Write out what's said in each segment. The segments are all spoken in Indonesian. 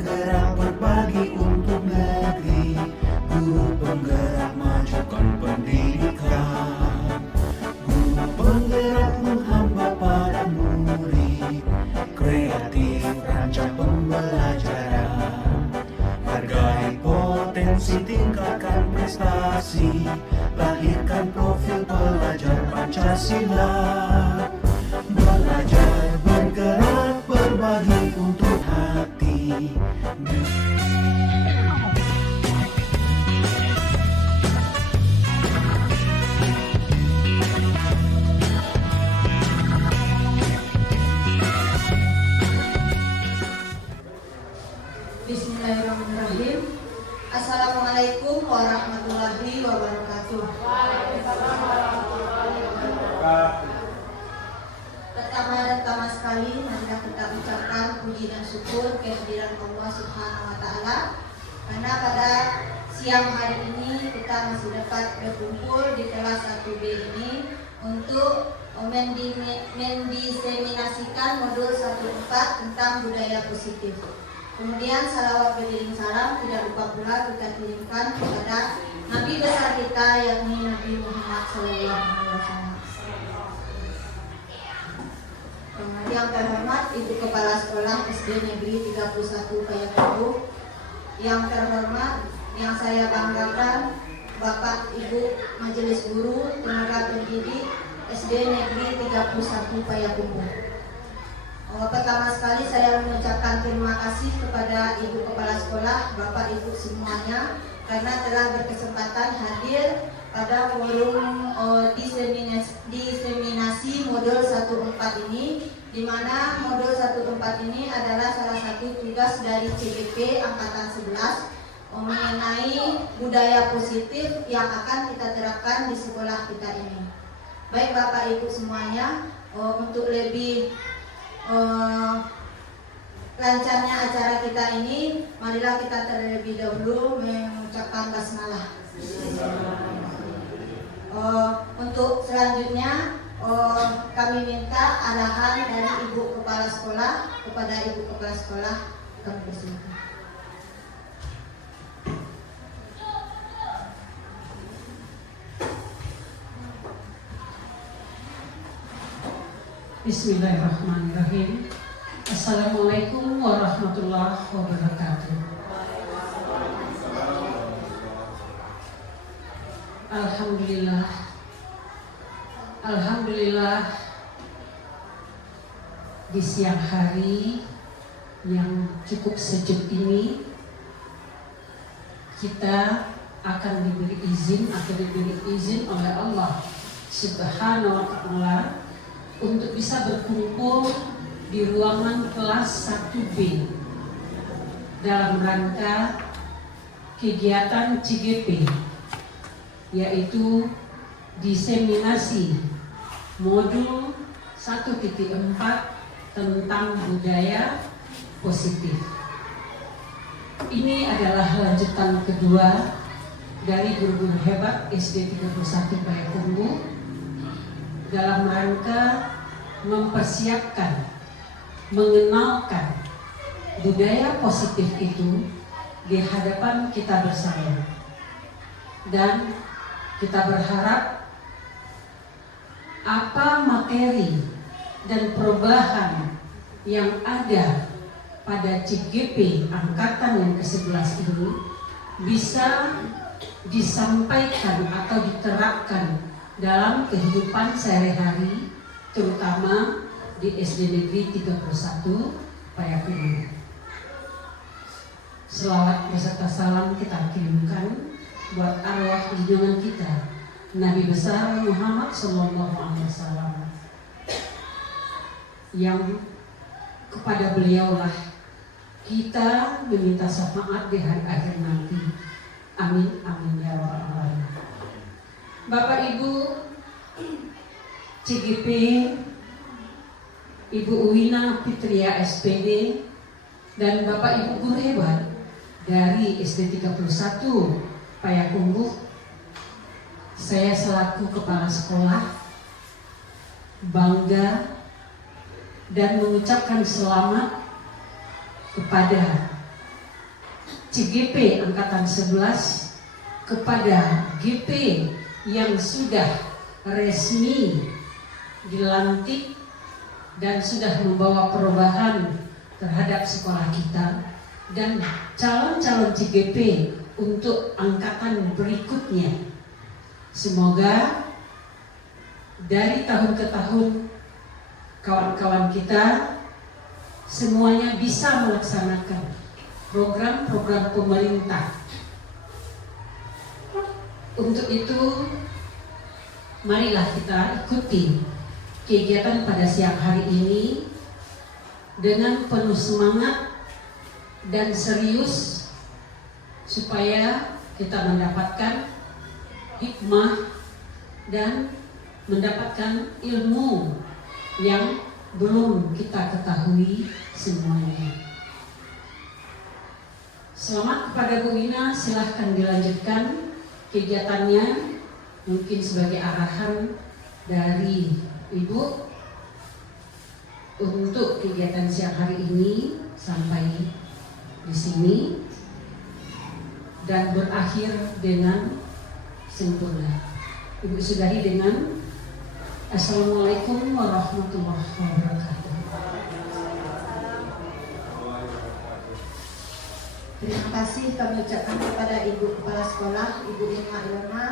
bergerak berbagi untuk negeri, guru penggerak majukan pendidikan, guru penggerak menghamba pada murid, kreatif rancang pembelajaran, hargai potensi tingkatkan prestasi, lahirkan profil pelajar Pancasila, belajar bergerak berbagi untuk hati. Bismillahirrahmanirrahim. Assalamualaikum warahmatullahi wabarakatuh. Pertama sekali marilah kita ucapkan puji dan syukur kehadiran Allah Subhanahu wa taala karena pada siang hari ini kita masih dapat berkumpul di kelas 1B ini untuk mendiseminasikan modul 1.4 tentang budaya positif. Kemudian salawat beriring salam tidak lupa pula kita kirimkan kepada Nabi besar kita yakni Nabi Muhammad SAW. Yang terhormat Ibu Kepala Sekolah SD Negeri 31 Payakumbuh, yang terhormat yang saya banggakan Bapak Ibu Majelis Guru Tenaga Pendidik SD Negeri 31 Payakumbuh. Pertama sekali saya mengucapkan terima kasih kepada Ibu Kepala Sekolah, Bapak Ibu semuanya karena telah berkesempatan hadir pada forum diseminasi modul 1.4 ini, di mana modul 1.4 ini adalah salah satu tugas dari CGP Angkatan 11 mengenai budaya positif yang akan kita terapkan di sekolah kita ini. Baik Bapak Ibu semuanya, untuk lebih lancarnya acara kita ini, marilah kita terlebih dahulu mengucapkan basmalah. Untuk selanjutnya kami minta arahan dari Ibu Kepala Sekolah kepada Ibu Kepala Sekolah. Kami persilakan. Bismillahirrahmanirrahim. Assalamualaikum warahmatullahi wabarakatuh. Alhamdulillah di siang hari yang cukup sejuk ini kita akan diberi izin oleh Allah Subhanahu wa taala untuk bisa berkumpul di ruangan kelas 1B dalam rangka kegiatan CGP, yaitu diseminasi modul 1.4 tentang budaya positif. Ini adalah lanjutan kedua dari guru-guru hebat SD 31 Payakumbuh dalam rangka mempersiapkan, mengenalkan budaya positif itu di hadapan kita bersama. Dan kita berharap apa materi dan perubahan yang ada pada CGP angkatan yang ke-11 ini bisa disampaikan atau diterapkan dalam kehidupan sehari-hari, terutama di SD Negeri 31 Payakumbuh. Selawat beserta salam kita kirimkan buat arwah junjungan kita Nabi besar Muhammad SAW, yang kepada beliaulah kita meminta syafaat di hari akhir nanti. Amin amin ya rabbal alamin. Bapak Ibu CGP, Ibu Uwina Fitria SPD, dan Bapak Ibu guru hebat dari SD 31 Payakumbuh, saya selaku kepala sekolah bangga dan mengucapkan selamat kepada CGP Angkatan 11 kepada GP yang sudah resmi dilantik dan sudah membawa perubahan terhadap sekolah kita, dan calon-calon CGP untuk angkatan berikutnya. Semoga dari tahun ke tahun kawan-kawan kita semuanya bisa melaksanakan program-program pemerintah. Untuk itu, marilah kita ikuti kegiatan pada siang hari ini dengan penuh semangat dan serius, supaya kita mendapatkan hikmah dan mendapatkan ilmu yang belum kita ketahui semuanya. Selamat kepada Bu Ina, silahkan dilanjutkan kegiatannya, mungkin sebagai arahan dari Ibu untuk kegiatan siang hari ini sampai di sini dan berakhir dengan sempurna. Ibu sudahi dengan Assalamualaikum warahmatullahi wabarakatuh. Terima kasih kami ucapkan kepada Ibu Kepala Sekolah, Ibu Irma Ilona,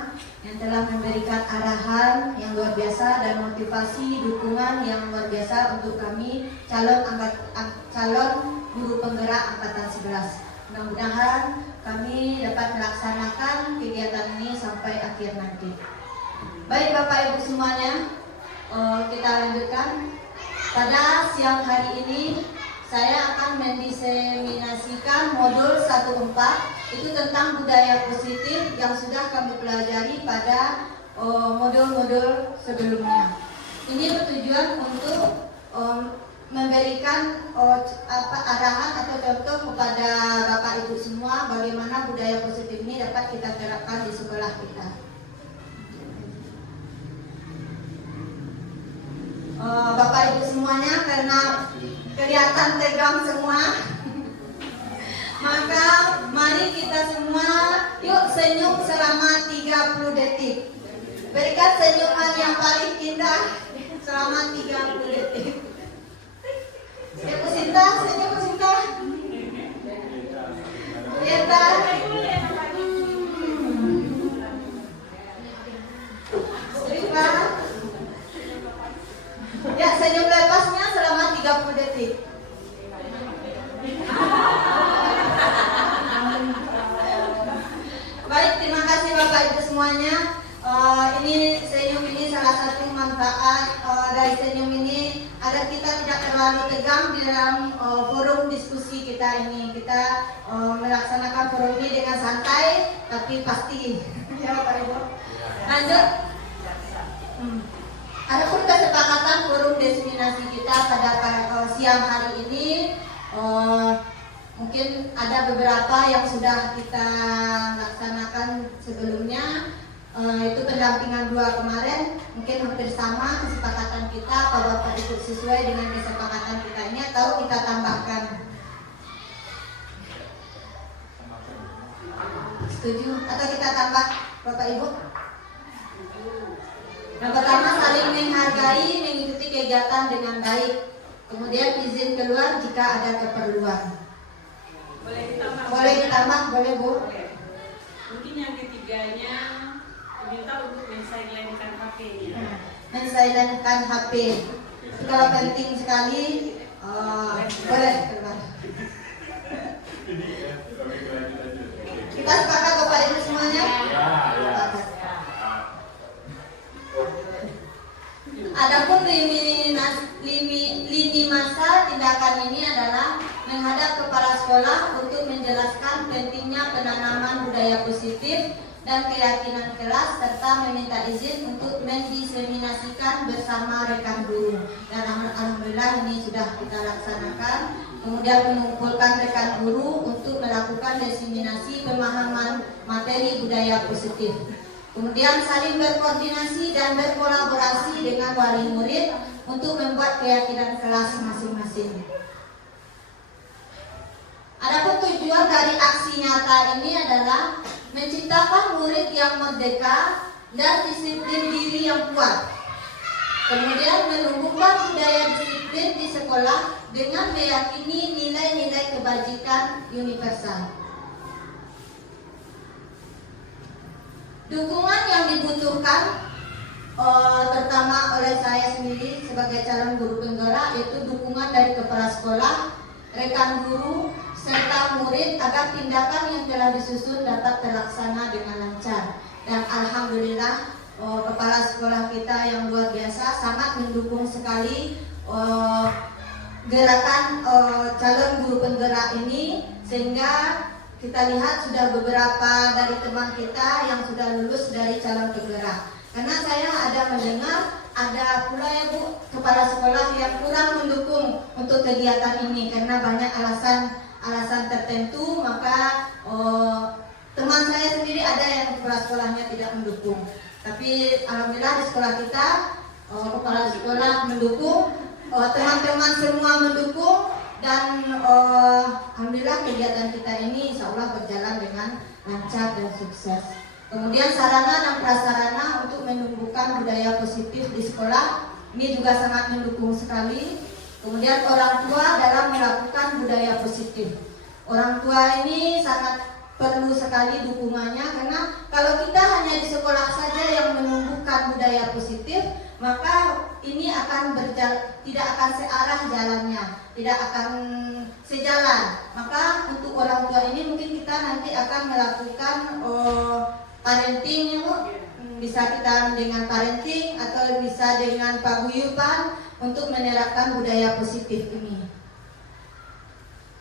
yang telah memberikan arahan yang luar biasa dan motivasi dukungan yang luar biasa untuk kami calon guru penggerak angkatan 11. Mudah-mudahan kami dapat melaksanakan kegiatan ini sampai akhir nanti. Baik Bapak Ibu semuanya, kita lanjutkan. Pada siang hari ini saya akan mendiseminasikan modul 14 itu tentang budaya positif yang sudah kami pelajari pada modul-modul sebelumnya. Ini bertujuan untuk memberikan arahan atau contoh kepada Bapak Ibu semua bagaimana budaya positif ini dapat kita terapkan di sekolah kita. Bapak Ibu semuanya, karena kelihatan tegang semua, maka mari kita semua yuk senyum selama 30 detik. Berikan senyuman yang paling indah selama 30 detik. Ya Bu Sinta, senyum Bu Sinta. Sinta. Sinta. Ya, senyum lepasnya selama 30 detik. Baik, terima kasih Bapak Ibu semuanya. Ini senyum ini salah satu manfaat dari senyum ini agar kita tidak terlalu tegang di dalam forum diskusi kita ini. Kita melaksanakan forum ini dengan santai tapi pasti. Ya Bapak Ibu. Lanjut. Adapun kesepakatan forum diseminasi kita pada siang hari ini, mungkin ada beberapa yang sudah kita laksanakan sebelumnya. Itu pendampingan 2 kemarin, mungkin hampir sama kesepakatan kita. Apa Bapak Ibu sesuai dengan kesepakatan kita ini atau kita tambahkan? Setuju? Atau kita tambah Bapak Ibu? Yang pertama, saling menghargai, mengikuti kegiatan dengan baik. Kemudian izin keluar jika ada keperluan. Boleh ditambah, boleh Bu. Mungkin yang ketiganya minta untuk mensilentkan HP. Mensilentkan HP. Itu kalau penting sekali, boleh keluar. Kita sepakat Bapak Ibu semuanya? Sepakat. Adapun lini masa tindakan ini adalah menghadap kepala sekolah untuk menjelaskan pentingnya penanaman budaya positif dan keyakinan kelas serta meminta izin untuk mendiseminasikan bersama rekan guru. Dan alhamdulillah ini sudah kita laksanakan. Kemudian mengumpulkan rekan guru untuk melakukan diseminasi pemahaman materi budaya positif. Kemudian saling berkoordinasi dan berkolaborasi dengan wali murid untuk membuat keyakinan kelas masing-masing. Adapun tujuan dari aksi nyata ini adalah menciptakan murid yang merdeka dan disiplin diri yang kuat. Kemudian menumbuhkan budaya disiplin di sekolah dengan meyakini nilai-nilai kebajikan universal. Dukungan yang dibutuhkan terutama oleh saya sendiri sebagai calon guru penggerak, yaitu dukungan dari kepala sekolah, rekan guru, serta murid agar tindakan yang telah disusun dapat terlaksana dengan lancar. Dan alhamdulillah kepala sekolah kita yang luar biasa sangat mendukung sekali gerakan calon guru penggerak ini, sehingga kita lihat sudah beberapa dari teman kita yang sudah lulus dari calon penggerak. Karena saya ada mendengar ada pula ya Bu, kepala sekolah yang kurang mendukung untuk kegiatan ini karena banyak alasan tertentu, maka teman saya sendiri ada yang kepala sekolahnya tidak mendukung. Tapi alhamdulillah di sekolah kita kepala sekolah mendukung, teman-teman semua mendukung, dan alhamdulillah kegiatan kita ini insya Allah berjalan dengan lancar dan sukses. Kemudian sarana dan prasarana untuk menumbuhkan budaya positif di sekolah ini juga sangat mendukung sekali. Kemudian orang tua dalam melakukan budaya positif. Orang tua ini sangat perlu sekali dukungannya, karena kalau kita hanya di sekolah saja yang menumbuhkan budaya positif, maka ini akan tidak akan searah jalannya, tidak akan sejalan. Maka untuk orang tua ini mungkin kita nanti akan melakukan parenting, bisa kita dengan parenting atau bisa dengan paguyuban untuk menerapkan budaya positif ini.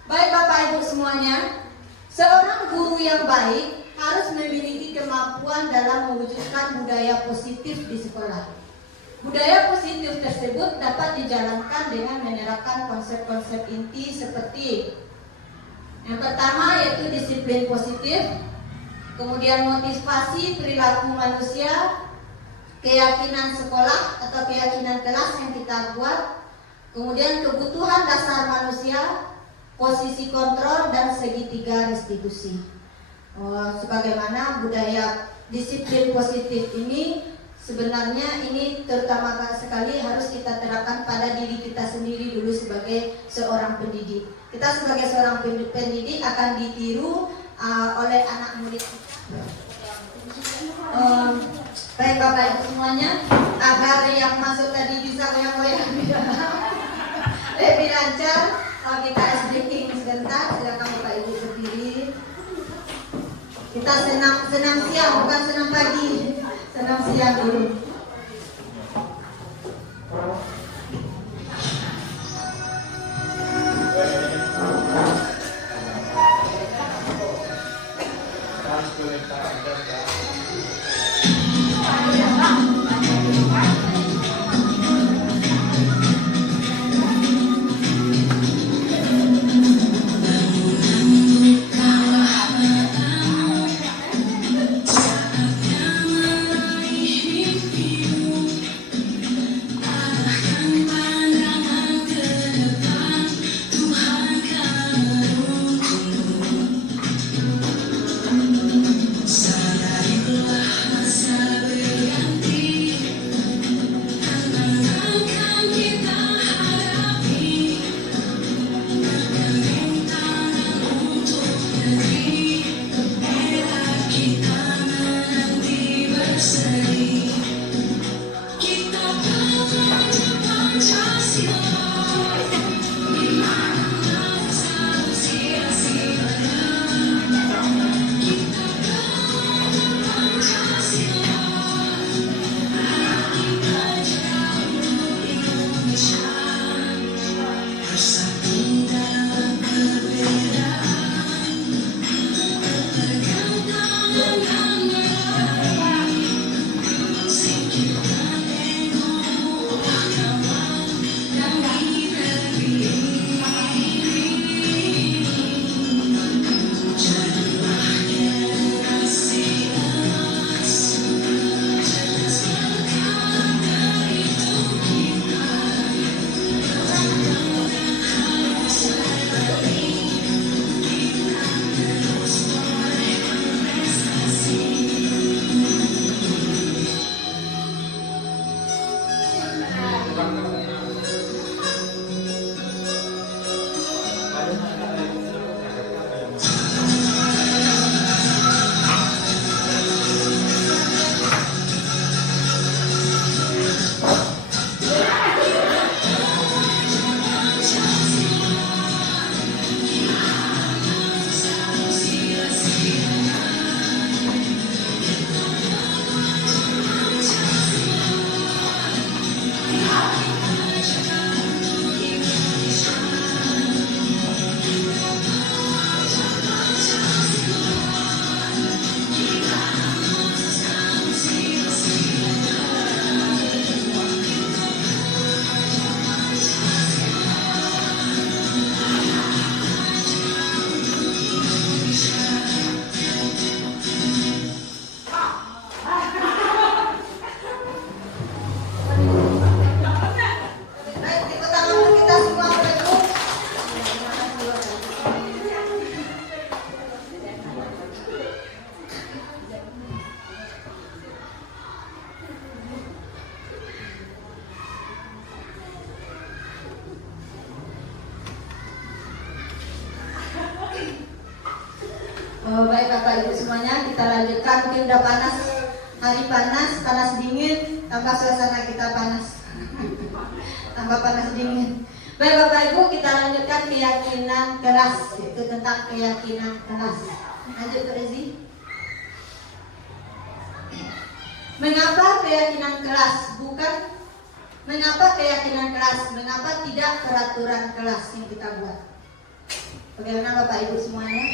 Baik Bapak Ibu semuanya, seorang guru yang baik harus memiliki kemampuan dalam mewujudkan budaya positif di sekolah. Budaya positif tersebut dapat dijalankan dengan menerapkan konsep-konsep inti seperti yang pertama yaitu disiplin positif, kemudian motivasi perilaku manusia, keyakinan sekolah atau keyakinan kelas yang kita buat, kemudian kebutuhan dasar manusia, posisi kontrol, dan segitiga restitusi. Sebagaimana budaya disiplin positif ini sebenarnya ini terutama sekali harus kita terapkan pada diri kita sendiri dulu sebagai seorang pendidik. Kita sebagai seorang pendidik akan ditiru oleh anak murid kita. Baik Bapak Ibu semuanya, agar yang masuk tadi bisa goyang-goyang lebih lancar, kita ice breaking sebentar. Silakan Bapak Ibu berdiri. Kita senam siang, bukan senam pagi, senam siang dulu. Sadar Baik Bapak Ibu semuanya, kita lanjutkan. Mungkin udah panas, hari panas dingin, tambah suasana kita panas. Tambah panas dingin. Baik Bapak Ibu, kita lanjutkan keyakinan keras, itu tentang keyakinan keras. Lanjut Pak Rezi. Mengapa keyakinan keras? Bukan mengapa keyakinan keras, mengapa tidak peraturan keras yang kita buat. Bagaimana Bapak Ibu semuanya?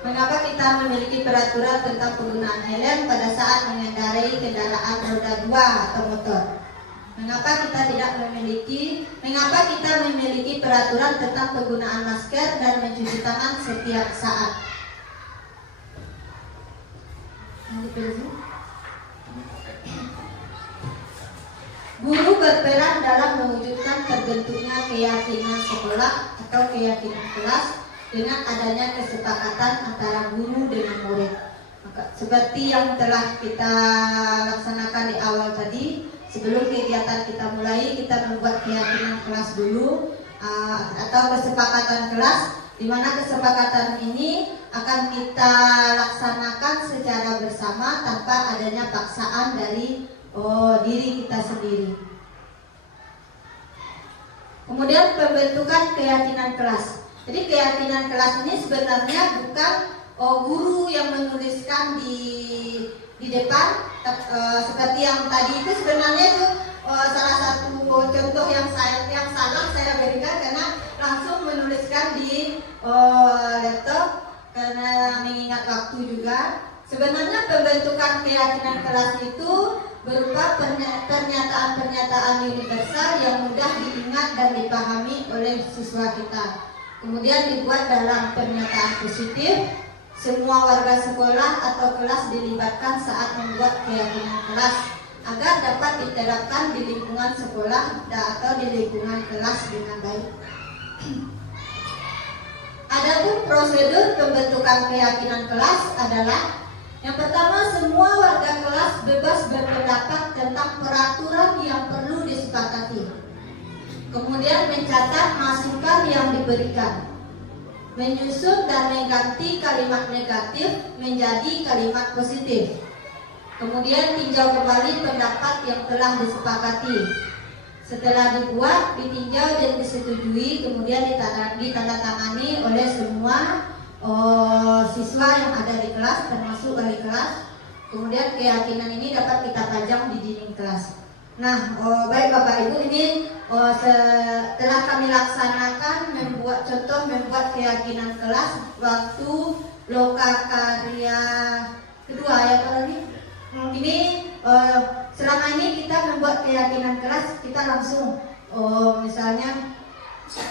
Mengapa kita memiliki peraturan tentang penggunaan helm pada saat mengendarai kendaraan roda 2 atau motor? Mengapa kita memiliki peraturan tentang penggunaan masker dan mencuci tangan setiap saat? Guru berperan dalam mewujudkan terbentuknya keyakinan sekolah atau keyakinan kelas dengan adanya kesepakatan antara guru dengan murid. Maka, seperti yang telah kita laksanakan di awal tadi, sebelum kegiatan kita mulai, kita membuat keyakinan kelas dulu atau kesepakatan kelas, di mana kesepakatan ini akan kita laksanakan secara bersama tanpa adanya paksaan dari diri kita sendiri. Kemudian pembentukan keyakinan kelas. Jadi keyakinan kelas ini sebenarnya bukan guru yang menuliskan di depan seperti yang tadi itu. Sebenarnya itu salah satu contoh yang salah saya berikan karena langsung menuliskan di laptop karena mengingat waktu juga. Sebenarnya pembentukan keyakinan kelas itu berupa pernyataan-pernyataan universal yang mudah diingat dan dipahami oleh siswa kita. Kemudian dibuat dalam pernyataan positif. Semua warga sekolah atau kelas dilibatkan saat membuat keyakinan kelas agar dapat diterapkan di lingkungan sekolah atau di lingkungan kelas dengan baik. Adapun prosedur pembentukan keyakinan kelas adalah: yang pertama, semua warga kelas bebas berpendapat tentang peraturan yang perlu disepakati. Kemudian mencatat masukan yang diberikan, menyusun dan mengganti kalimat negatif menjadi kalimat positif. Kemudian tinjau kembali pendapat yang telah disepakati. Setelah dibuat, ditinjau dan disetujui, kemudian ditandatangani oleh semua siswa yang ada di kelas, termasuk wali kelas. Kemudian keyakinan ini dapat kita pajang di dinding kelas. Nah, baik Bapak Ibu, ini setelah kami laksanakan membuat keyakinan kelas waktu lokakarya kedua ya Pak Roni. Ini selama ini kita membuat keyakinan kelas, kita langsung misalnya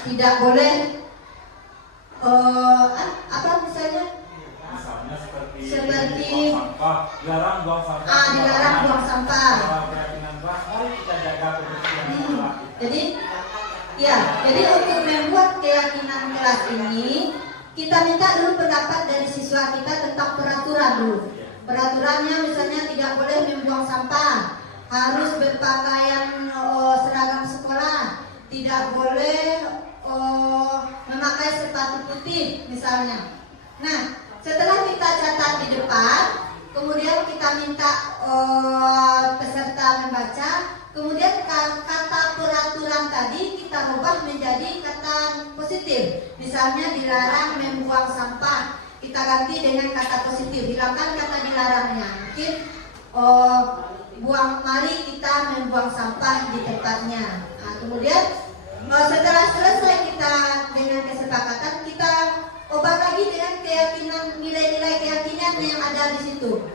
tidak boleh misalnya seperti dilarang buang sampah. Dilarang buang sampah. Mari kita jaga kebersihan sekolah. Jadi untuk membuat keyakinan kelas ini, kita minta dulu pendapat dari siswa kita tentang peraturan dulu. Peraturannya misalnya tidak boleh membuang sampah, harus berpakaian seragam sekolah, tidak boleh memakai sepatu putih misalnya. Nah, setelah kita catat di depan, kemudian kita minta peserta membaca, kemudian kata peraturan tadi kita rubah menjadi kata positif. Misalnya dilarang membuang sampah, kita ganti dengan kata positif, hilangkan kata dilarangnya. Mungkin mari kita membuang sampah di tempatnya. Nah, kemudian setelah selesai kita dengan kesepakatan, kita ubah lagi dengan keyakinan, nilai-nilai keyakinan yang ada di situ.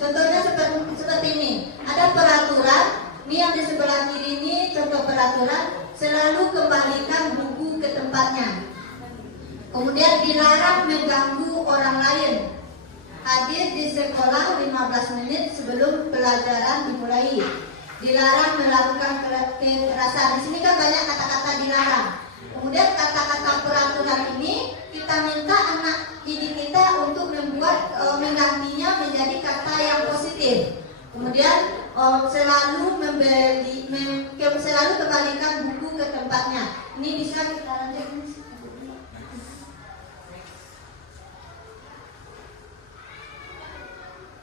Contohnya seperti ini. Ada peraturan, ini yang di sebelah kiri ini contoh peraturan, selalu kembalikan buku ke tempatnya. Kemudian dilarang mengganggu orang lain. Hadir di sekolah 15 menit sebelum pelajaran dimulai. Dilarang melakukan kekerasan. Di sini kan banyak kata-kata dilarang. Kemudian kata-kata peraturan ini kita minta anak didik kita untuk membuat menggantinya menjadi kata yang positif. Kemudian selalu kembalikan buku ke tempatnya. Ini bisa kita lanjutkan.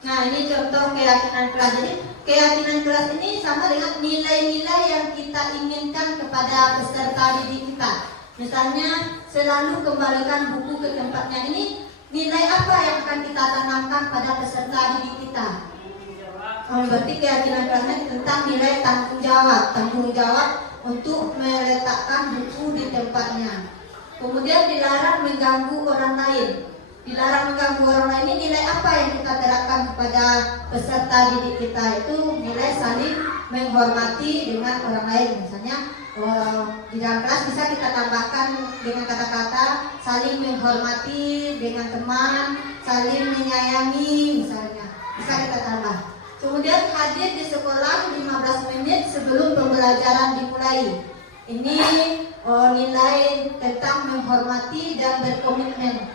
Nah, ini contoh keyakinan kelas. Jadi keyakinan kelas ini sama dengan nilai-nilai yang kita inginkan kepada peserta didik kita. Misalnya selalu kembalikan buku ke tempatnya. Ini nilai apa yang akan kita tanamkan pada peserta didik kita? Berarti keyakinan kelasnya tentang nilai tanggung jawab untuk meletakkan buku di tempatnya. Kemudian dilarang mengganggu orang lain. Dilarang mengganggu orang lain ini nilai apa yang kita terapkan kepada peserta didik kita? Itu nilai saling menghormati dengan orang lain. Misalnya di dalam kelas bisa kita tambahkan dengan kata-kata saling menghormati dengan teman, saling menyayangi misalnya. Bisa kita tambah. Kemudian hadir di sekolah 15 menit sebelum pembelajaran dimulai. Ini nilai tentang menghormati dan berkomitmen.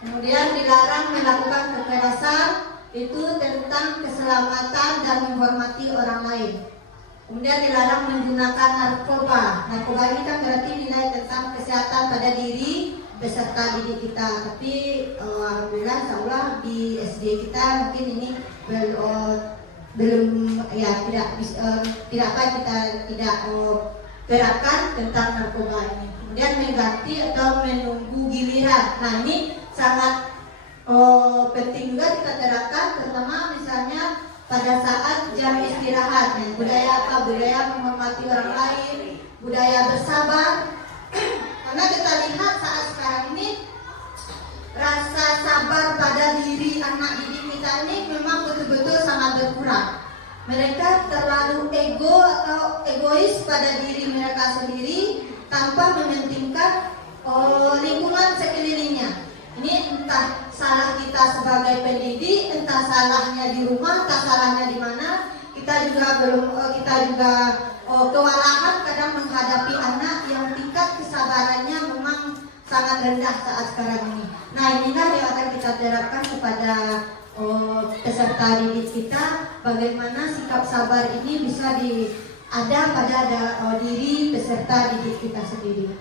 Kemudian dilarang melakukan kekerasan, itu tentang keselamatan dan menghormati orang lain. Kemudian dilarang menggunakan narkoba. Narkoba ini kan berarti nilai tentang kesehatan pada diri peserta didik kita. Tapi alhamdulillah insyaallah di SD kita mungkin ini belum ya tidak apa kita tidak terapkan tentang narkoba ini. Kemudian mengganti atau menunggu giliran. Nah, ini sangat penting juga kita terapkan, terutama misalnya pada saat jam istirahat. Nah, budaya apa? Budaya menghormati orang lain, budaya bersabar. Karena kita lihat saat sekarang ini rasa sabar pada diri anak didik kita ini memang betul-betul sangat berkurang. Mereka terlalu ego atau egois pada diri mereka sendiri tanpa mementingkan lingkungan sekelilingnya. Ini entah salah kita sebagai pendidik, entah salahnya di rumah, entah salahnya di mana. Kita juga kewalahan kadang menghadapi anak yang tingkat kesabarannya memang sangat rendah saat sekarang ini. Nah, inilah yang akan kita terapkan kepada peserta didik kita, bagaimana sikap sabar ini bisa ada pada diri peserta didik kita sendiri.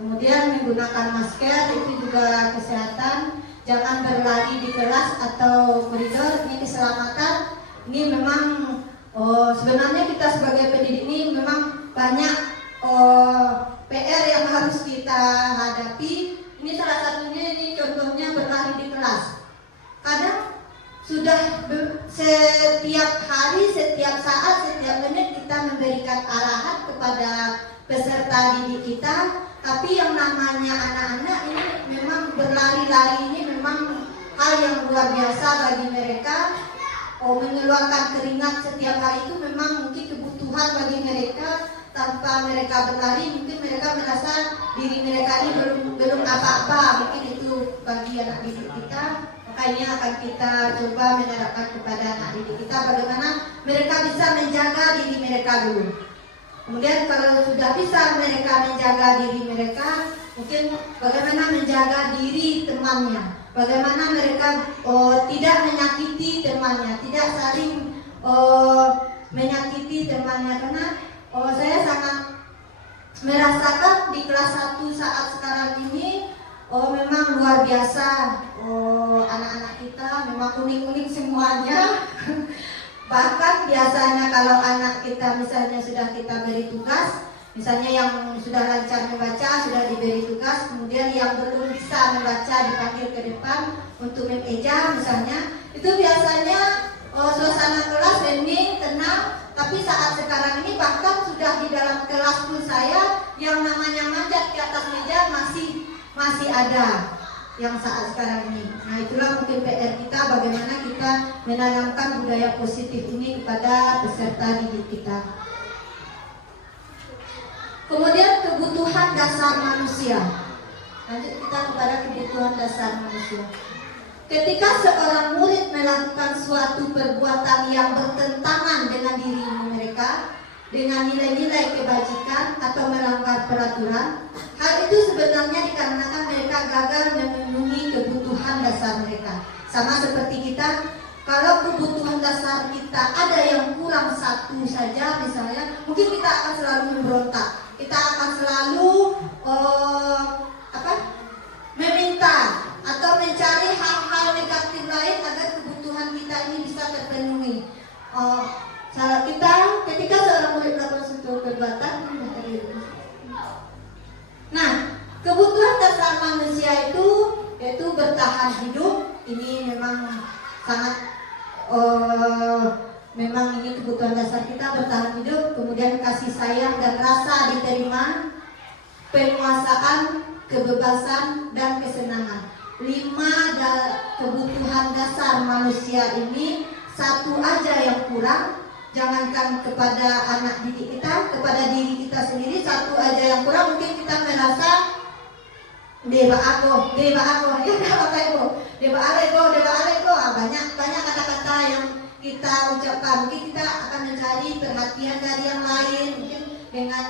Kemudian menggunakan masker itu juga kesehatan, jangan berlari di kelas atau koridor, ini keselamatan. Ini memang sebenarnya kita sebagai pendidik ini memang banyak PR yang harus kita hadapi. Ini salah satunya, ini contohnya berlari di kelas. Kadang sudah setiap hari, setiap saat, setiap menit kita memberikan arahan kepada peserta didik kita, tapi yang namanya anak-anak ini memang berlari-lari ini memang hal yang luar biasa bagi mereka. Mengeluarkan keringat setiap hari itu memang mungkin kebutuhan bagi mereka. Tanpa mereka berlari mungkin mereka merasa diri mereka ini belum apa-apa. Mungkin itu bagi anak didik kita. Makanya akan kita coba menerapkan kepada anak didik kita bagaimana mereka bisa menjaga diri mereka dulu. Kemudian kalau sudah bisa mereka menjaga diri mereka, mungkin bagaimana menjaga diri temannya, bagaimana mereka tidak menyakiti temannya, tidak saling menyakiti temannya. Karena saya sangat merasakan di kelas 1 saat sekarang ini memang luar biasa. Anak-anak kita memang unik-unik semuanya. Bahkan biasanya kalau anak kita misalnya sudah kita beri tugas, misalnya yang sudah lancar membaca sudah diberi tugas, kemudian yang belum bisa membaca dipanggil ke depan untuk mengeja misalnya, itu biasanya suasana kelas hening, tenang. Tapi saat sekarang ini bahkan sudah di dalam kelas pun saya yang namanya manjat ke atas meja masih ada yang saat sekarang ini. Nah, itulah mungkin PR kita, bagaimana kita menanamkan budaya positif ini kepada peserta didik kita. Kemudian kebutuhan dasar manusia. Lanjut kita kepada kebutuhan dasar manusia. Ketika seorang murid melakukan suatu perbuatan yang bertentangan dengan diri mereka, dengan nilai-nilai kebajikan atau melanggar peraturan, hal itu sebenarnya dikarenakan mereka gagal memenuhi kebutuhan dasar mereka. Sama seperti kita, kalau kebutuhan dasar kita ada yang kurang satu saja misalnya, mungkin kita akan selalu memberontak. Kita akan selalu meminta atau mencari hal-hal negatif lain agar kebutuhan kita ini Kebutuhan dasar manusia itu yaitu bertahan hidup. Ini memang sangat memang ini kebutuhan dasar kita, bertahan hidup. Kemudian kasih sayang dan rasa diterima, penguasaan, kebebasan, dan kesenangan. 5 kebutuhan dasar manusia ini, satu aja yang kurang. Jangankan kepada anak didik kita, kepada diri kita sendiri satu aja yang kurang, mungkin kita merasa deba aku, ya Bapak Ibu, deba alego, banyak kata-kata yang kita ucapkan. Mungkin kita akan mencari perhatian dari yang lain, mungkin dengan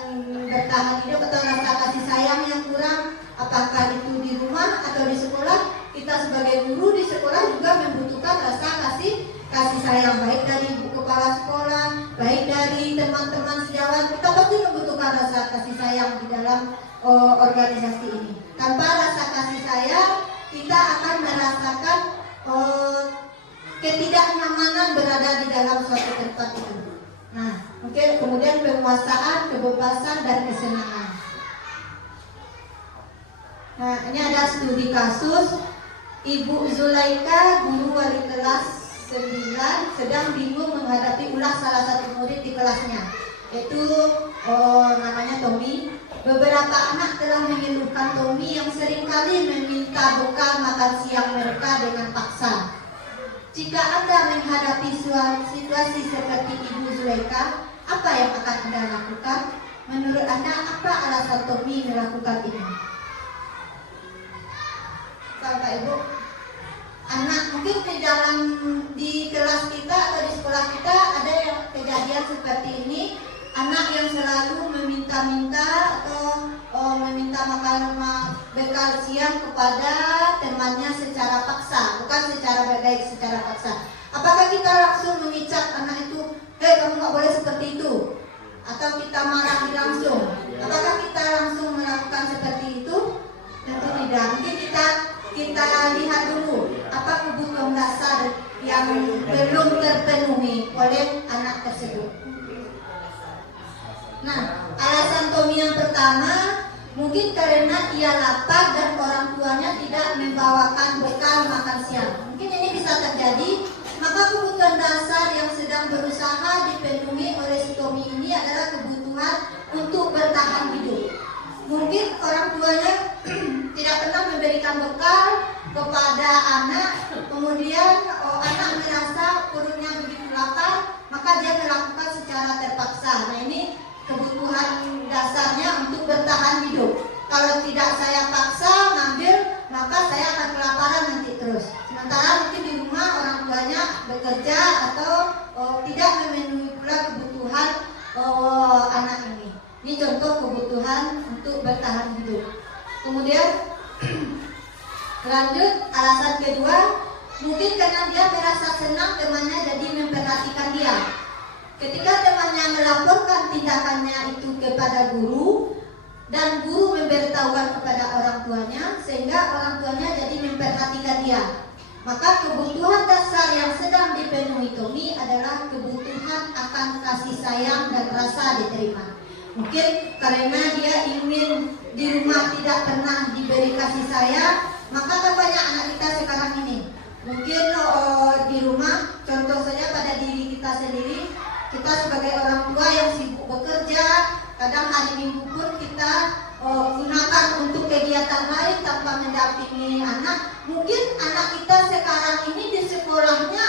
bertahan hidup atau rasa kasih sayang yang kurang, apakah itu di rumah atau di sekolah. Kita sebagai guru di sekolah juga membutuhkan rasa kasih sayang, baik dari ibu kepala sekolah, baik dari teman-teman sejawat. Kita pasti membutuhkan rasa kasih sayang di dalam organisasi ini. Tanpa rasa kasih sayang, kita akan merasakan ketidaknyamanan berada di dalam suatu tempat itu. Nah, mungkin kemudian penguasaan, kebebasan, dan kesenangan. Nah, ini ada studi kasus Ibu Zulaika, guru wali kelas 9, sedang bingung menghadapi ulah salah satu murid di kelasnya, yaitu namanya Tommy. Beberapa anak telah mengeluhkan Tommy yang seringkali meminta bekal makan siang mereka dengan paksa. Jika Anda menghadapi situasi seperti Ibu Zulaika, apa yang akan Anda lakukan? Menurut Anda, apa alasan Tommy melakukan ini? Bapak Ibu, anak mungkin di kelas kita atau di sekolah kita ada yang kejadian seperti ini. Anak yang selalu meminta-minta atau meminta makan bekal siang kepada temannya secara paksa, bukan secara baik, secara paksa. Apakah kita langsung mengicap anak itu, hei kamu nggak boleh seperti itu, atau kita marahi langsung? Apakah kita langsung melakukan seperti itu? Tentu tidak. Mungkin kita lihat dulu apa kebutuhan dasar yang belum terpenuhi oleh anak tersebut. Nah, alasan Tommy yang pertama mungkin karena ia lapar dan orang tuanya tidak membawakan bekal makan siang. Mungkin ini bisa terjadi. Maka kebutuhan dasar yang sedang berusaha dipenuhi oleh si Tommy ini adalah kebutuhan untuk bertahan hidup. Mungkin orang tuanya tidak pernah memberikan bekal kepada anak, kemudian anak merasa perutnya begitu lapar, maka dia melakukan secara terpaksa. Nah, ini kebutuhan dasarnya untuk bertahan hidup. Kalau tidak saya paksa ngambil, maka saya akan kelaparan nanti terus. Sementara mungkin di rumah orang tuanya bekerja atau tidak memenuhi pula kebutuhan anak ini. Ini contoh kebutuhan untuk bertahan hidup. Kemudian lanjut, alasan kedua, mungkin karena dia merasa senang temannya jadi memperhatikan dia. Ketika temannya melaporkan tindakannya itu kepada guru dan guru memberitahukan kepada orang tuanya, sehingga orang tuanya jadi memperhatikan dia. Maka kebutuhan dasar yang sedang dipenuhi Tommy adalah kebutuhan akan kasih sayang dan rasa diterima. Mungkin karena dia ingin di rumah tidak pernah diberi kasih sayang, maka kan banyak anak kita sekarang ini. Mungkin di rumah, contoh saja pada diri kita sendiri, kita sebagai orang tua yang sibuk bekerja, kadang hari Minggu pun kita gunakan untuk kegiatan lain tanpa mendampingi anak. Mungkin anak kita sekarang ini di sekolahnya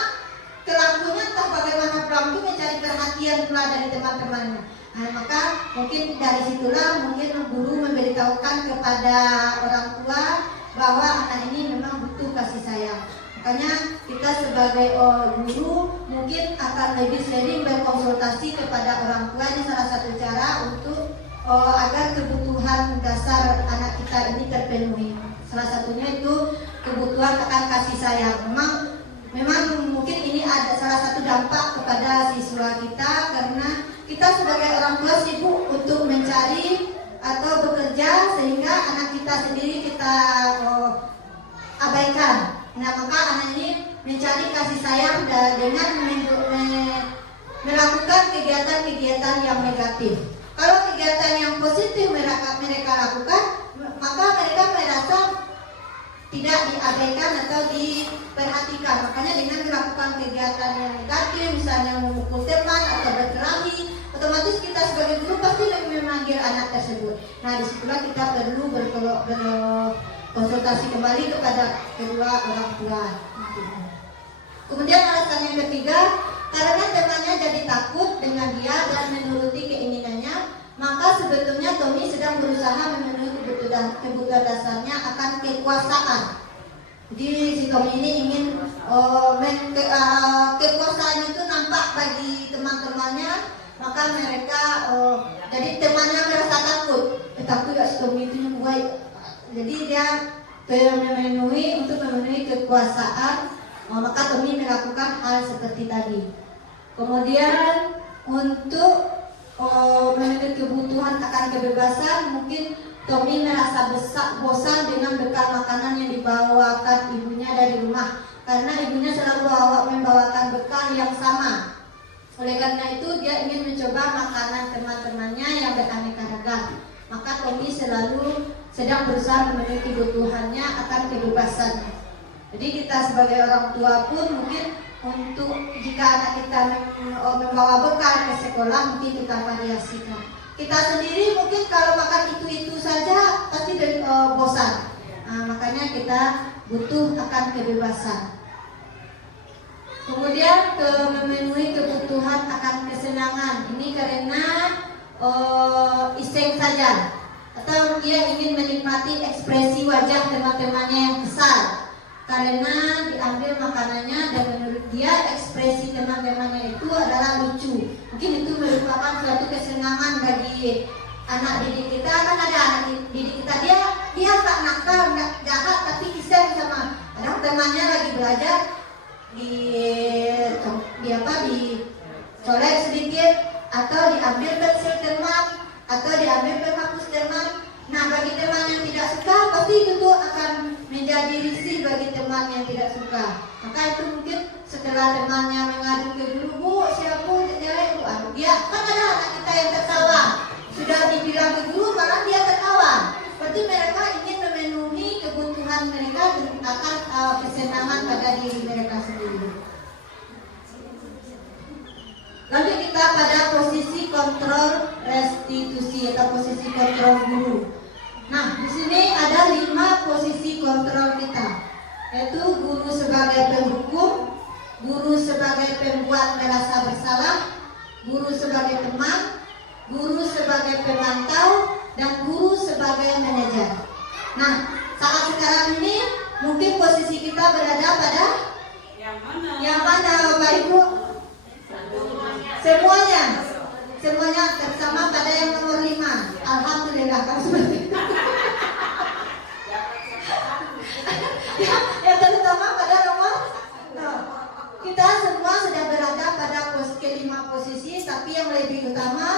kelakuannya entah bagaimana pulang itu mencari perhatian pula dari teman-temannya. Nah, maka mungkin dari situlah mungkin guru memberitahukan kepada orang tua bahwa anak ini memang butuh kasih sayang. Makanya kita sebagai guru mungkin akan lebih sering berkonsultasi kepada orang tua. Ini salah satu cara untuk agar kebutuhan dasar anak kita ini terpenuhi. Salah satunya itu kebutuhan akan kasih sayang. Memang mungkin ini ada salah satu dampak kepada siswa kita, karena kita sebagai orang tua sibuk untuk mencari atau bekerja sehingga anak kita sendiri kita abaikan. Nah, maka anak ini mencari kasih sayang dengan melakukan kegiatan-kegiatan yang negatif. Kalau kegiatan yang positif mereka lakukan, maka tidak diabaikan atau diperhatikan. Makanya dengan melakukan kegiatan yang negatif, misalnya memukul teman atau berkelahi, otomatis kita sebagai guru pasti memanggil anak tersebut. Nah, disitulah kita perlu berkonsultasi kembali kepada kedua orang tua. Kemudian alasan yang ketiga, karena temannya jadi takut dengan dia dan menuruti keinginannya, maka sebetulnya Tommy sedang berusaha memenuhi kebutuhan dasarnya akan kekuasaan. Jadi si Tommy ini ingin kekuasaan itu nampak bagi teman-temannya, maka mereka jadi temannya merasa takut. Takut ya si Tommy itu yang baik. Jadi dia untuk memenuhi kekuasaan, maka Tommy melakukan hal seperti tadi. Kemudian untuk memenuhi kebutuhan akan kebebasan, mungkin Tommy merasa bosan dengan bekal makanan yang dibawakan ibunya dari rumah, karena ibunya selalu membawakan bekal yang sama. Oleh karena itu dia ingin mencoba makanan teman-temannya yang beraneka ragam. Maka Tommy selalu sedang berusaha memenuhi kebutuhannya akan kebebasannya. Jadi kita sebagai orang tua pun mungkin untuk jika anak kita membawa bekal ke sekolah, mungkin kita variasikan. Kita sendiri mungkin kalau makan itu saja pasti bosan. Nah, makanya kita butuh akan kebebasan. Kemudian memenuhi kebutuhan akan kesenangan. Ini karena iseng saja, atau dia ingin menikmati ekspresi wajah teman-temannya yang kesal karena diambil makanannya, dan menurut dia ekspresi teman-temannya itu adalah lucu. Mungkin itu merupakan suatu kesenangan bagi anak didik kita. Kan ada anak didik kita, dia tak nakal, nggak jahat, tapi iseng sama kadang temannya lagi belajar dicolek sedikit, atau diambil pensil teman, atau diambil penghapus teman. Nah, bagi teman yang tidak suka, pasti itu akan menjadi risih bagi teman yang tidak suka. Maka itu mungkin setelah temannya mengadu ke guru, Bu, siapa jelek, Bu, dia kan ada anak kita yang tertawa. Sudah dibilang ke guru, malah dia tertawa. Berarti mereka ingin memenuhi kebutuhan mereka akan kesenangan pada diri mereka sendiri. Lanjut kita pada posisi kontrol restitusi atau posisi kontrol guru. Nah, di sini ada 5 posisi kontrol kita, yaitu guru sebagai penghukum, guru sebagai pembuat merasa bersalah, guru sebagai teman, guru sebagai pemantau, dan guru sebagai manajer. Nah, saat sekarang ini mungkin posisi kita berada pada yang mana Bapak Ibu? Semuanya bersama pada yang nomor 5. Alhamdulillah kalau seperti itu. Yang terutama pada nomor kita semua sudah berada pada kelima posisi, tapi yang lebih utama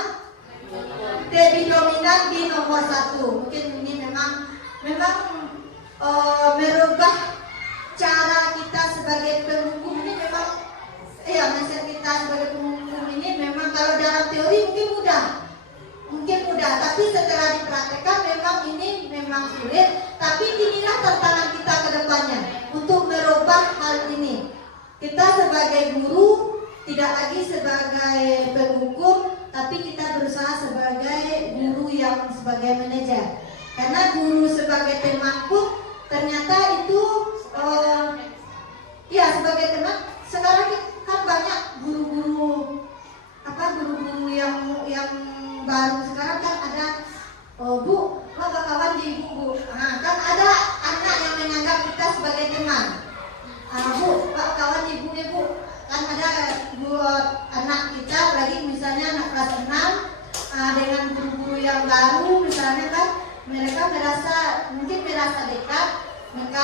lebih dominan di nomor 1. Mungkin ini memang merubah cara kita sebagai penghukum ini memang mindset kita sebagai penghukum ini memang kalau dalam teori mungkin mudah, tapi setelah dipraktekkan memang sulit. Tapi inilah tantangan kita ke depannya untuk merubah hal ini. Kita sebagai guru tidak lagi sebagai penghukum, tapi kita berusaha sebagai guru yang sebagai manajer. Karena guru sebagai teman pun ternyata itu sebagai teman. Sekarang kan banyak guru-guru yang baru sekarang kan ada Bu, lo kawan di ibu. Nah, kan ada anak yang menganggap kita sebagai teman. Bu, kawan di ibu nih Bu. Kan ada anak kita lagi misalnya anak kelas 6 dengan guru-guru yang baru misalnya kan mereka mungkin merasa dekat, mereka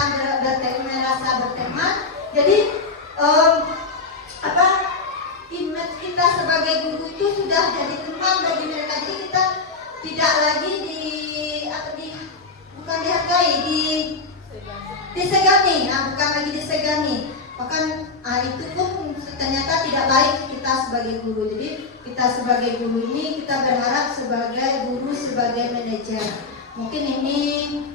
merasa berteman. Jadi image kita sebagai guru itu sudah jadi teman bagi mereka. Jadi kita tidak lagi bukan dihargai, disegani. Bukan lagi disegani. Bahkan itu pun ternyata tidak baik kita sebagai guru. Jadi kita sebagai guru ini kita berharap sebagai guru sebagai manajer. Mungkin ini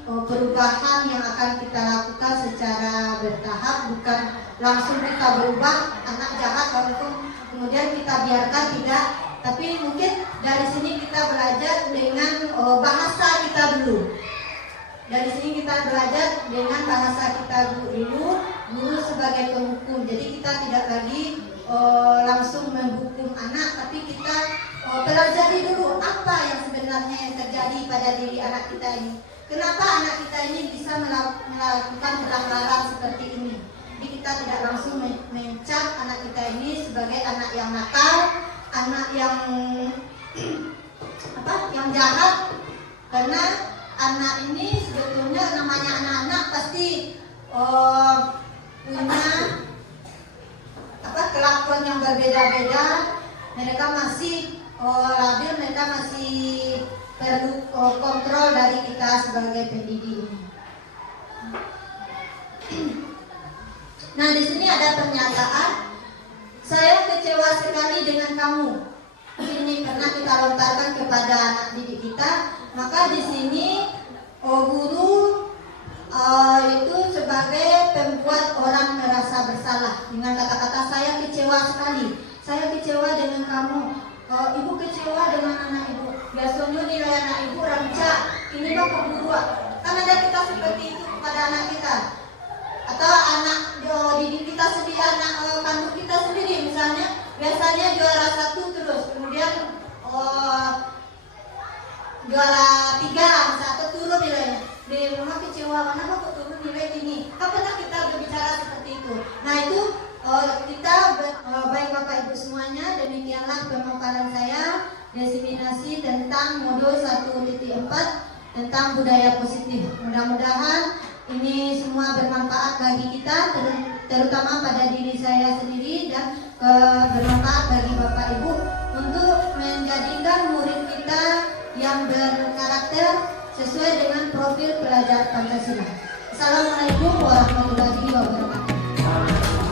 perubahan yang akan kita lakukan secara bertahap, bukan langsung kita berubah anak jahat walaupun kemudian kita biarkan tidak. Tapi mungkin dari sini kita belajar dengan bahasa kita dulu. Dari sini kita belajar dengan bahasa kita dulu sebagai penghukum. Jadi kita tidak lagi langsung menghukum anak, tapi kita pelajari dulu apa yang sebenarnya yang terjadi pada diri anak kita ini. Kenapa anak kita ini bisa melakukan pelanggaran seperti ini? Jadi kita tidak langsung mencap anak kita ini sebagai anak yang nakal, anak yang yang jahat, karena anak ini sebetulnya namanya anak-anak pasti punya kelakuan yang berbeda-beda. Mereka masih labil, mereka masih perlu kontrol dari kita sebagai pendidik ini. Nah, di sini ada pernyataan, saya kecewa sekali dengan kamu. Ini pernah kita lontarkan kepada anak didik kita. Maka di sini guru itu sebagai pembuat orang merasa bersalah dengan kata-kata saya kecewa sekali, saya kecewa dengan kamu, ibu kecewa dengan anak ibu. Biasanya nilai anak ibu rancak, ini kok guru. Kan ada kita seperti itu kepada anak kita, atau anak didik kita sendiri, anak kandung kita sendiri misalnya, biasanya juara 1 terus, kemudian juara 3 atau turun nilainya. Di rumah kecewa, kenapa kok turun nilai tinggi? Kan pernah kita berbicara seperti itu. Nah itu kita baik Bapak Ibu semuanya, demikianlah pemaparan saya diseminasi tentang modul 1.4 tentang budaya positif. Mudah-mudahan ini semua bermanfaat bagi kita, terutama pada diri saya sendiri, dan bermanfaat bagi Bapak Ibu untuk menjadikan murid kita yang berkarakter sesuai dengan profil pelajar Pancasila. Assalamualaikum warahmatullahi wabarakatuh.